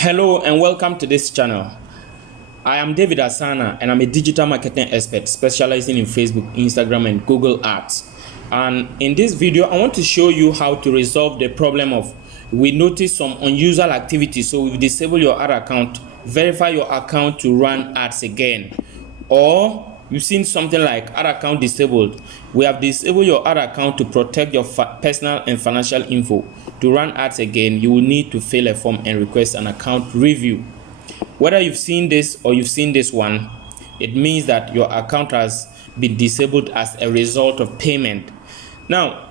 Hello and welcome to this channel. I am David Asana and I'm a digital marketing expert specializing in Facebook, Instagram and Google Ads. And in this video, I want to show you how to resolve the problem of we notice some unusual activity. So we disable your ad account, verify your account to run ads again. Or you've seen something like ad account disabled. We have disabled your ad account to protect your personal and financial info. To run ads again, you will need to fill a form and request an account review. Whether you've seen this or you've seen this one, it means that your account has been disabled as a result of payment. Now,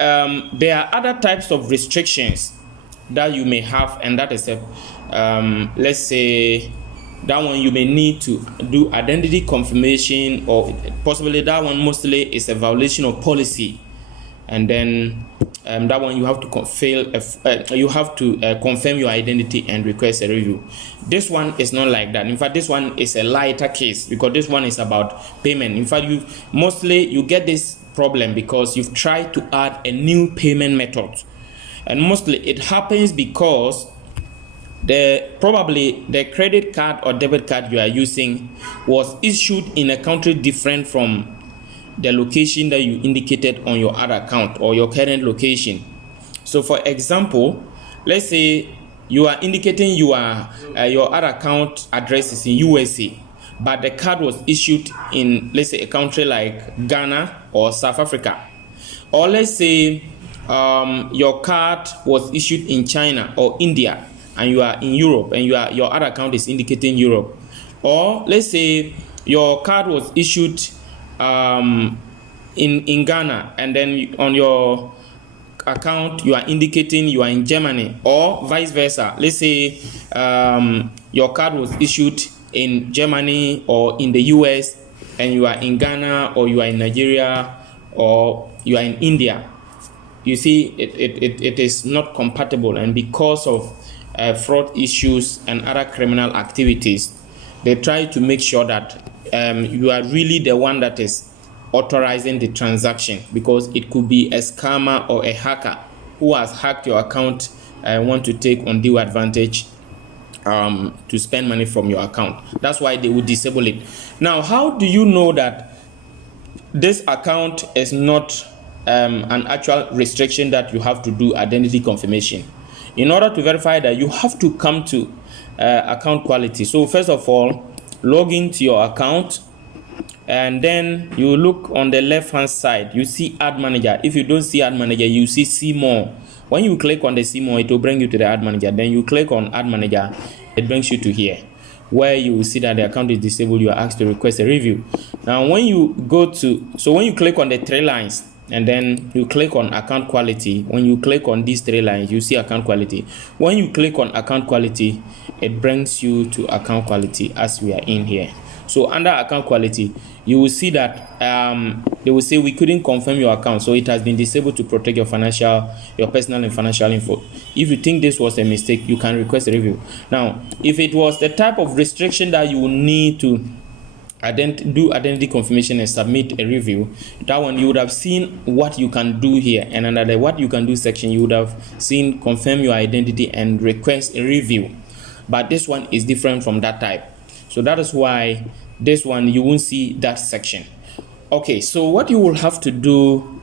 there are other types of restrictions that you may have, and that is let's say that one you may need to do identity confirmation, or possibly that one mostly is a violation of policy, and then that one you have to confirm your identity and request a review. This one is not like that. In fact, this one is a lighter case because this one is about payment. In fact, you get this problem because you've tried to add a new payment method, and mostly it happens because probably the credit card or debit card you are using was issued in a country different from the location that you indicated on your ad account or your current location. So for example, let's say you are indicating your ad account address is in USA, but the card was issued in, let's say, a country like Ghana or South Africa. Or let's say your card was issued in China or India and you are in Europe and your ad account is indicating Europe. Or let's say your card was issued in Ghana, and then on your account you are indicating you are in Germany, or vice versa. Let's say your card was issued in Germany or in the US and you are in Ghana, or you are in Nigeria, or you are in India. You see, it is not compatible, and because of fraud issues and other criminal activities, they try to make sure that you are really the one that is authorizing the transaction, because it could be a scammer or a hacker who has hacked your account and want to take undue advantage to spend money from your account. That's why they will disable it. Now, how do you know that this account is not an actual restriction that you have to do identity confirmation? In order to verify that, you have to come to account quality. So first of all, log into your account, and then you look on the left hand side, you see ad manager. If you don't see ad manager, you see more. When you click on the see more, it will bring you to the ad manager. Then you click on ad manager, it brings you to here where you will see that the account is disabled. You are asked to request a review. Now when you click on the three lines and then you click on account quality, when you click on these three lines, you see account quality. When you click on account quality, it brings you to account quality as we are in here. So under account quality, you will see that they will say we couldn't confirm your account, so it has been disabled to protect your personal and financial info. If you think this was a mistake, you can request a review. Now, if it was the type of restriction that you will need to do identity confirmation and submit a review, that one you would have seen what you can do here, and under the what you can do section, you would have seen confirm your identity and request a review. But this one is different from that type. So that is why this one you won't see that section. Okay, so what you will have to do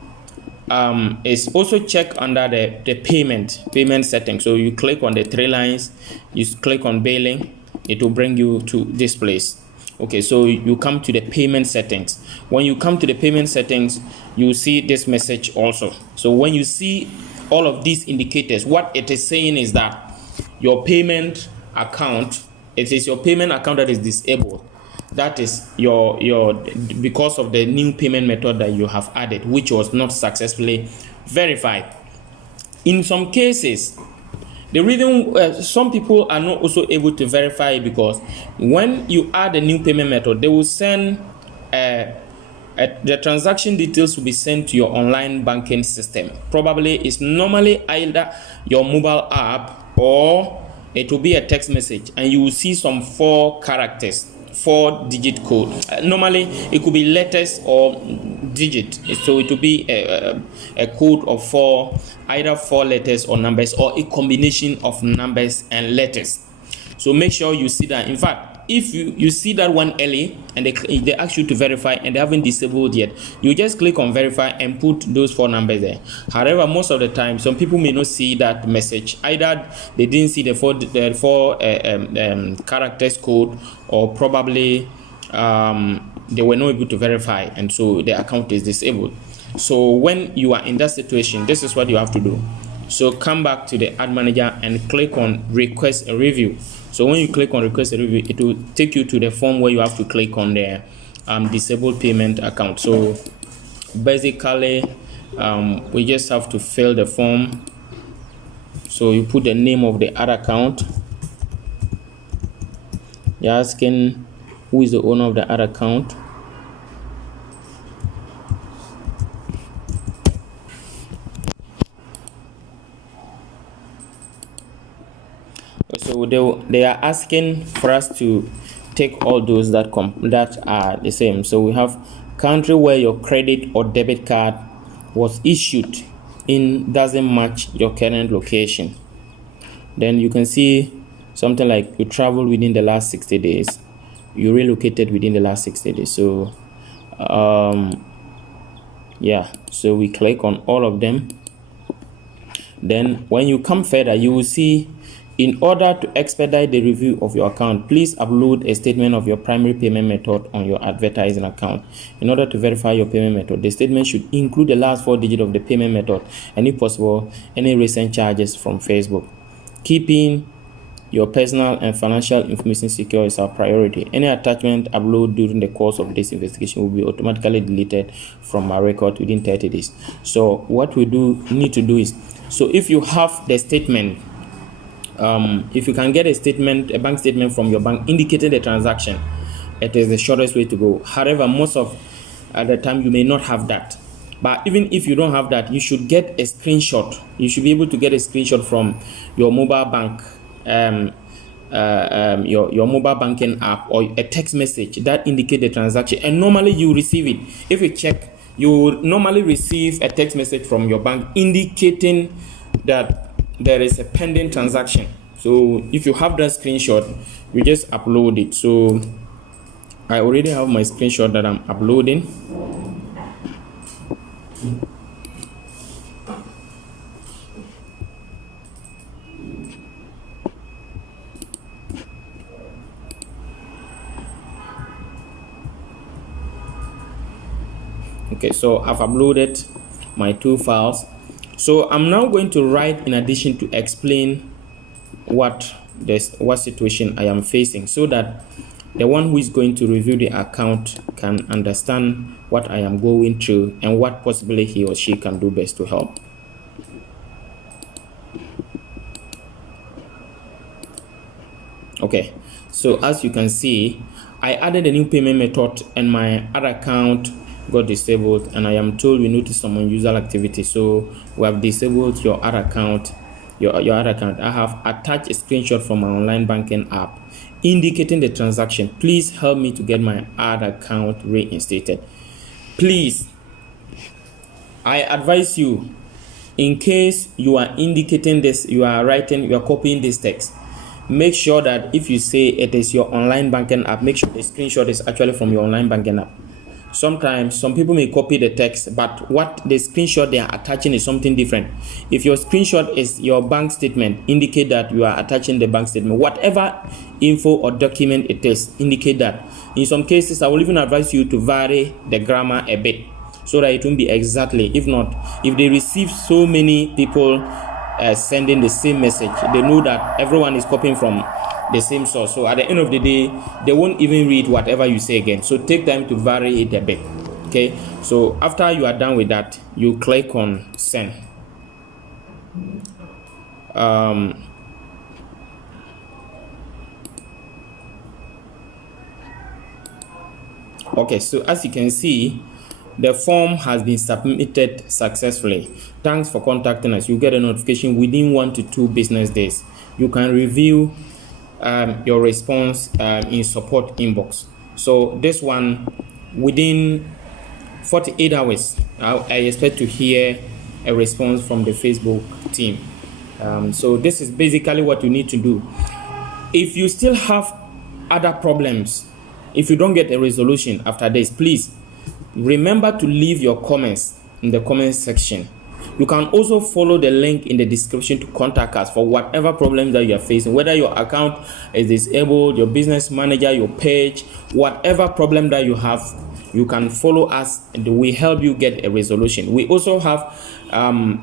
is also check under the payment settings. So you click on the three lines, you click on billing, it will bring you to this place. Okay, so you come to the payment settings. When you come to the payment settings, you see this message also. So when you see all of these indicators, what it is saying is that your payment account, it is your payment account that is disabled. That is your because of the new payment method that you have added, which was not successfully verified. In some cases, the reason some people are not also able to verify it, because when you add a new payment method, they will send the transaction details will be sent to your online banking system. Probably it's normally either your mobile app, or it will be a text message, and you will see some 4-digit code. Normally it could be letters or digit, so it will be a code of either 4 letters or numbers, or a combination of numbers and letters. So make sure you see that. In fact, if you see that one early and they ask you to verify and they haven't disabled yet, you just click on verify and put those 4 numbers there. However, most of the time some people may not see that message. Either they didn't see the four characters code, or probably they were not able to verify, and so the account is disabled. So when you are in that situation, this is what you have to do. So come back to the ad manager and click on request a review. So when you click on request a review, it will take you to the form where you have to click on the disabled payment account. So basically we just have to fill the form. So you put the name of the ad account. You're asking who is the owner of the ad account. So they are asking for us to take all those that are the same. So we have country where your credit or debit card was issued in doesn't match your current location. Then you can see something like you traveled within the last 60 days, you relocated within the last 60 days. So yeah, so we click on all of them. Then when you come further, you will see, in order to expedite the review of your account, please upload a statement of your primary payment method on your advertising account. In order to verify your payment method, the statement should include the last 4 digits of the payment method and, if possible, any recent charges from Facebook. Keeping your personal and financial information secure is our priority. Any attachment uploaded during the course of this investigation will be automatically deleted from our record within 30 days. So what we need to do is, so if you have the statement, if you can get a bank statement from your bank indicating the transaction, it is the shortest way to go. However, most of the time you may not have that. But even if you don't have that, you should get a screenshot. You should be able to get a screenshot from your mobile bank, your mobile banking app, or a text message that indicate the transaction. And normally you receive it. If you check, you will normally receive a text message from your bank indicating that there is a pending transaction. So if you have that screenshot, you just upload it. So I already have my screenshot that I'm uploading. Okay, so I've uploaded my 2 files. So I'm now going to write in addition to explain what situation I am facing, so that the one who is going to review the account can understand what I am going through and what possibly he or she can do best to help. Okay, so as you can see, I added a new payment method and my other account got disabled, and I am told we noticed some unusual activity. So we have disabled your other account, your other account. I have attached a screenshot from my online banking app indicating the transaction. Please help me to get my other account reinstated. Please, I advise you, in case you are indicating this, you are copying this text, make sure that if you say it is your online banking app, make sure the screenshot is actually from your online banking app. Sometimes some people may copy the text, but what the screenshot they are attaching is something different. If your screenshot is your bank statement, indicate that you are attaching the bank statement. Whatever info or document it is, indicate that. In some cases, I will even advise you to vary the grammar a bit, so that it won't be exactly. If not, if they receive so many people sending the same message, they know that everyone is copying from the same source. So at the end of the day, they won't even read whatever you say again. So take time to vary it a bit. Okay, so after you are done with that, you click on send. Okay, so as you can see, the form has been submitted successfully. Thanks for contacting us. You get a notification within 1 to 2 business days. You can review your response in support inbox. So this one, within 48 hours, I expect to hear a response from the Facebook team. So this is basically what you need to do. If you still have other problems, if you don't get a resolution after this, please remember to leave your comments in the comment section. You can also follow the link in the description to contact us for whatever problems that you are facing, whether your account is disabled, your business manager, your page, whatever problem that you have, you can follow us and we help you get a resolution. We also have,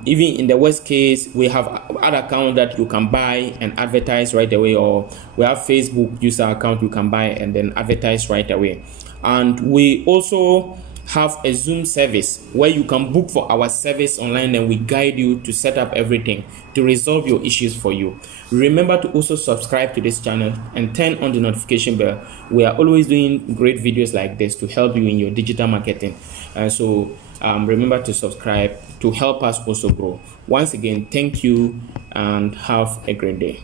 even in the worst case, we have other account that you can buy and advertise right away, or we have Facebook user account you can buy and then advertise right away. And we also have a Zoom service where you can book for our service online, and we guide you to set up everything to resolve your issues for you. Remember to also subscribe to this channel and turn on the notification bell. We are always doing great videos like this to help you in your digital marketing, and so remember to subscribe to help us also grow. Once again, thank you and have a great day.